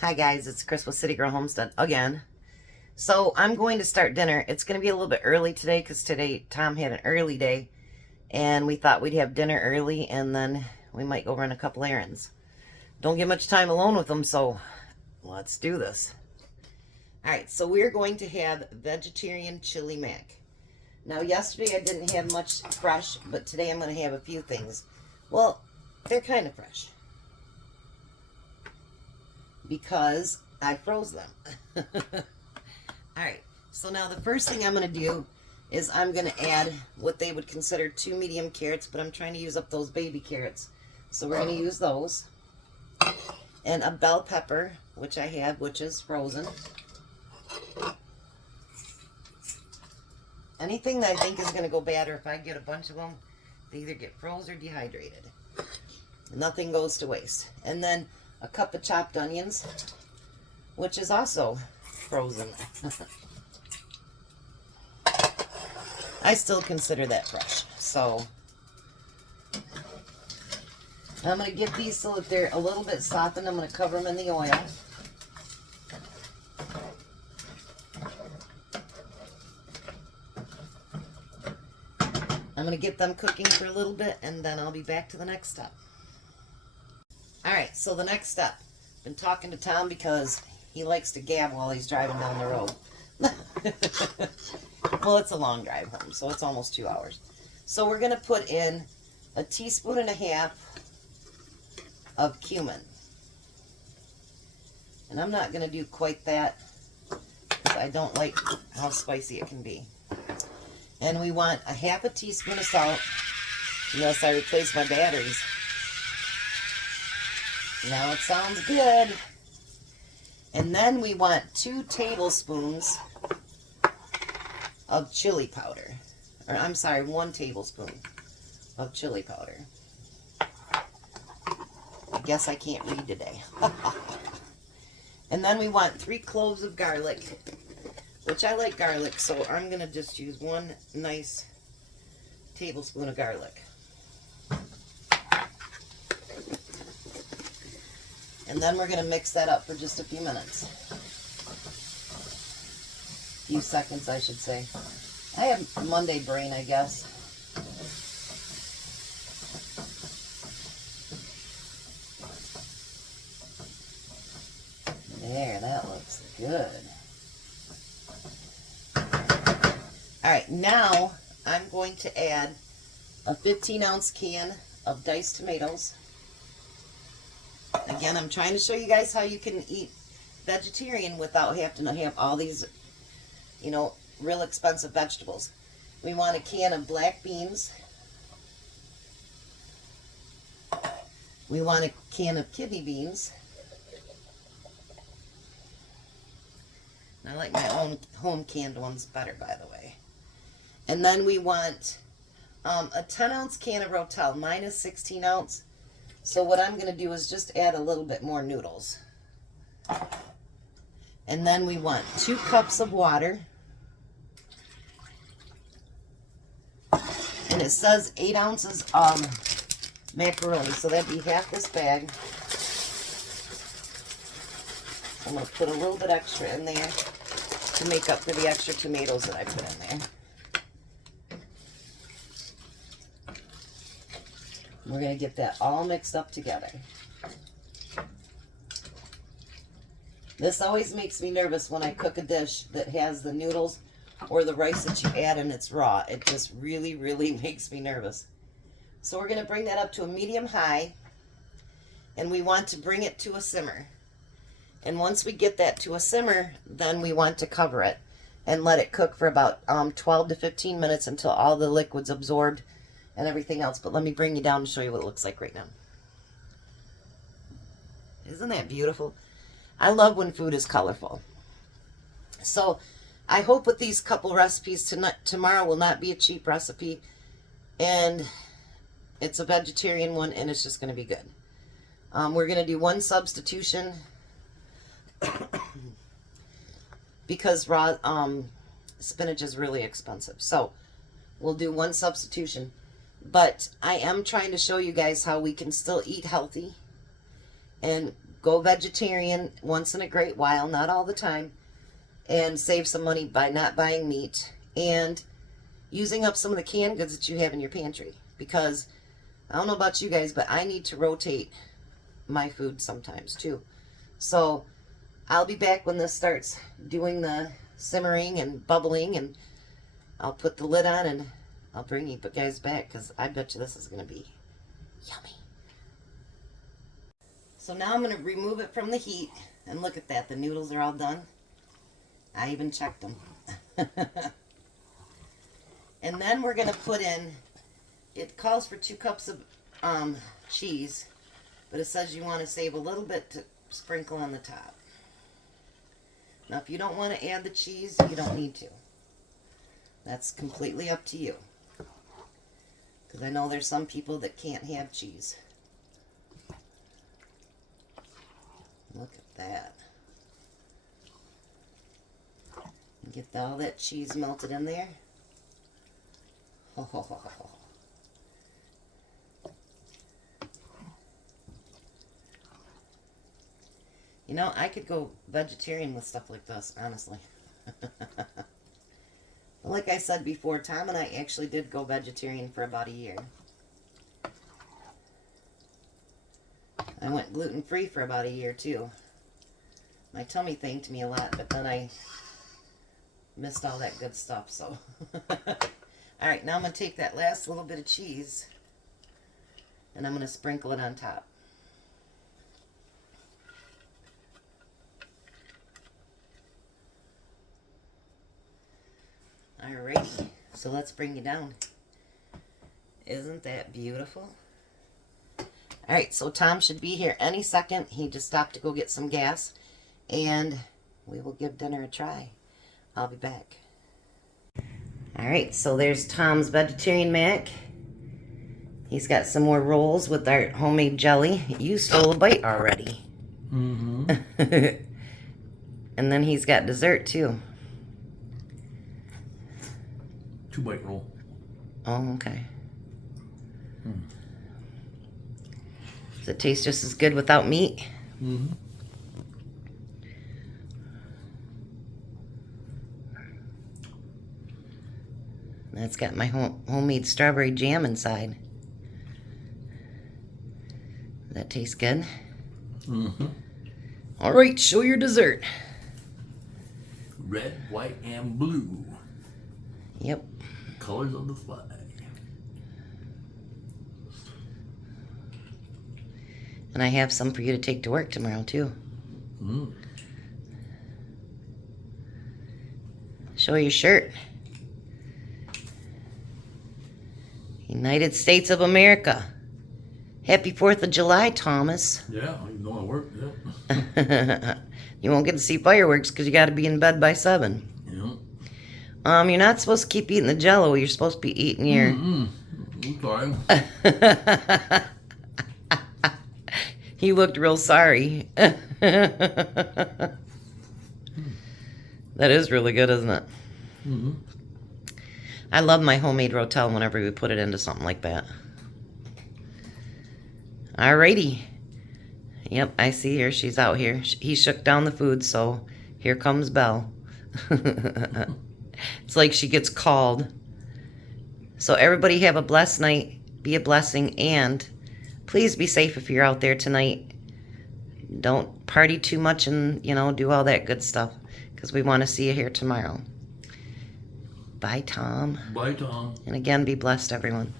Hi guys, it's Chris with City Girl Homestead again. So I'm going to start dinner. It's going to be a little bit early today because today Tom had an early day and we thought we'd have dinner early and then we might go run a couple errands. Don't get much time alone with them, so let's do this. Alright, so we're going to have vegetarian chili mac. Now yesterday I didn't have much fresh, but today I'm going to have a few things. Well, they're kind of fresh, because I froze them. Alright, so now the first thing I'm going to do is I'm going to add what they would consider 2 medium carrots, but I'm trying to use up those baby carrots. So we're going to use those. And a bell pepper, which I have, which is frozen. Anything that I think is going to go bad, or if I get a bunch of them, they either get froze or dehydrated. Nothing goes to waste. And then a cup of chopped onions, which is also frozen. I still consider that fresh. So I'm going to get these so that they're a little bit softened. I'm going to cover them in the oil. I'm going to get them cooking for a little bit and then I'll be back to the next step. Alright, so the next step. Been talking to Tom because he likes to gab while he's driving down the road. Well, it's a long drive home, so it's almost 2 hours. So we're going to put in 1.5 teaspoons of cumin. And I'm not going to do quite that because I don't like how spicy it can be. And we want 1/2 teaspoon of salt, unless I replace my batteries. Now it sounds good. And then we want 2 tablespoons of chili powder. Or I'm sorry, 1 tablespoon of chili powder. I guess I can't read today. And then we want 3 cloves of garlic, which I like garlic, so I'm going to just use 1 nice tablespoon of garlic. And then we're going to mix that up for just a few minutes. Few seconds, I should say. I have Monday brain, I guess. There, that looks good. Alright, now I'm going to add a 15-ounce can of diced tomatoes. Again, I'm trying to show you guys how you can eat vegetarian without having to have all these, you know, real expensive vegetables. We want a can of black beans. We want a can of kidney beans. I like my own home canned ones better, by the way. And then we want a 10-ounce can of RO TEL. Mine is 16 ounce. So what I'm going to do is just add a little bit more noodles. And then we want 2 cups of water. And it says 8 ounces of macaroni. So that'd be half this bag. I'm going to put a little bit extra in there to make up for the extra tomatoes that I put in there. We're going to get that all mixed up together. This always makes me nervous when I cook a dish that has the noodles or the rice that you add and it's raw. It just really, really makes me nervous. So we're going to bring that up to a medium-high, and we want to bring it to a simmer. And once we get that to a simmer, then we want to cover it and let it cook for about 12 to 15 minutes until all the liquid's absorbed and everything else. But let me bring you down to show you what it looks like right now. Isn't that beautiful? I love when food is colorful. So I hope with these couple recipes tomorrow will not be a cheap recipe, and it's a vegetarian one, and it's just going to be good. We're going to do 1 substitution because raw spinach is really expensive. So we'll do 1 substitution. But I am trying to show you guys how we can still eat healthy and go vegetarian once in a great while, not all the time, and save some money by not buying meat and using up some of the canned goods that you have in your pantry. Because I don't know about you guys, but I need to rotate my food sometimes too. So I'll be back when this starts doing the simmering and bubbling, and I'll put the lid on and I'll bring you guys back, because I bet you this is going to be yummy. So now I'm going to remove it from the heat, and look at that, the noodles are all done. I even checked them. And then we're going to put in, it calls for 2 cups of cheese, but it says you want to save a little bit to sprinkle on the top. Now if you don't want to add the cheese, you don't need to. That's completely up to you. Because I know there's some people that can't have cheese. Look at that. Get all that cheese melted in there. Oh. You know, I could go vegetarian with stuff like this, honestly. Like I said before, Tom and I actually did go vegetarian for about a year. I went gluten-free for about a year, too. My tummy thanked me a lot, but then I missed all that good stuff, so. Alright, now I'm going to take that last little bit of cheese, and I'm going to sprinkle it on top. Alrighty, so let's bring you down. Isn't that beautiful? Alright, so Tom should be here any second. He just stopped to go get some gas, and we will give dinner a try. I'll be back. Alright, so there's Tom's vegetarian mac. He's got some more rolls with our homemade jelly. You stole a bite already. Mm-hmm. And then he's got dessert too. 2-bite roll. Oh, okay. Does it taste just as good without meat? Mm-hmm. That's got my homemade strawberry jam inside. That tastes good. Mm-hmm. All right, show your dessert. Red, white, and blue. Yep. Colors of the flag. And I have some for you to take to work tomorrow, too. Mm. Show your shirt. United States of America. Happy 4th of July, Thomas. Yeah, you going to work, yeah. You won't get to see fireworks because you got to be in bed by 7. Yeah. You're not supposed to keep eating the Jell-O. You're supposed to be eating your... I'm sorry. He looked real sorry. That is really good, isn't it? Mm-hmm. I love my homemade rotel whenever we put it into something like that. Alrighty. Yep, I see her. She's out here. He shook down the food, so here comes Belle. It's like she gets called. So everybody have a blessed night. Be a blessing, and please be safe if you're out there tonight. Don't party too much and, do all that good stuff, because we want to see you here tomorrow. Bye, Tom. Bye, Tom. And again, be blessed, everyone.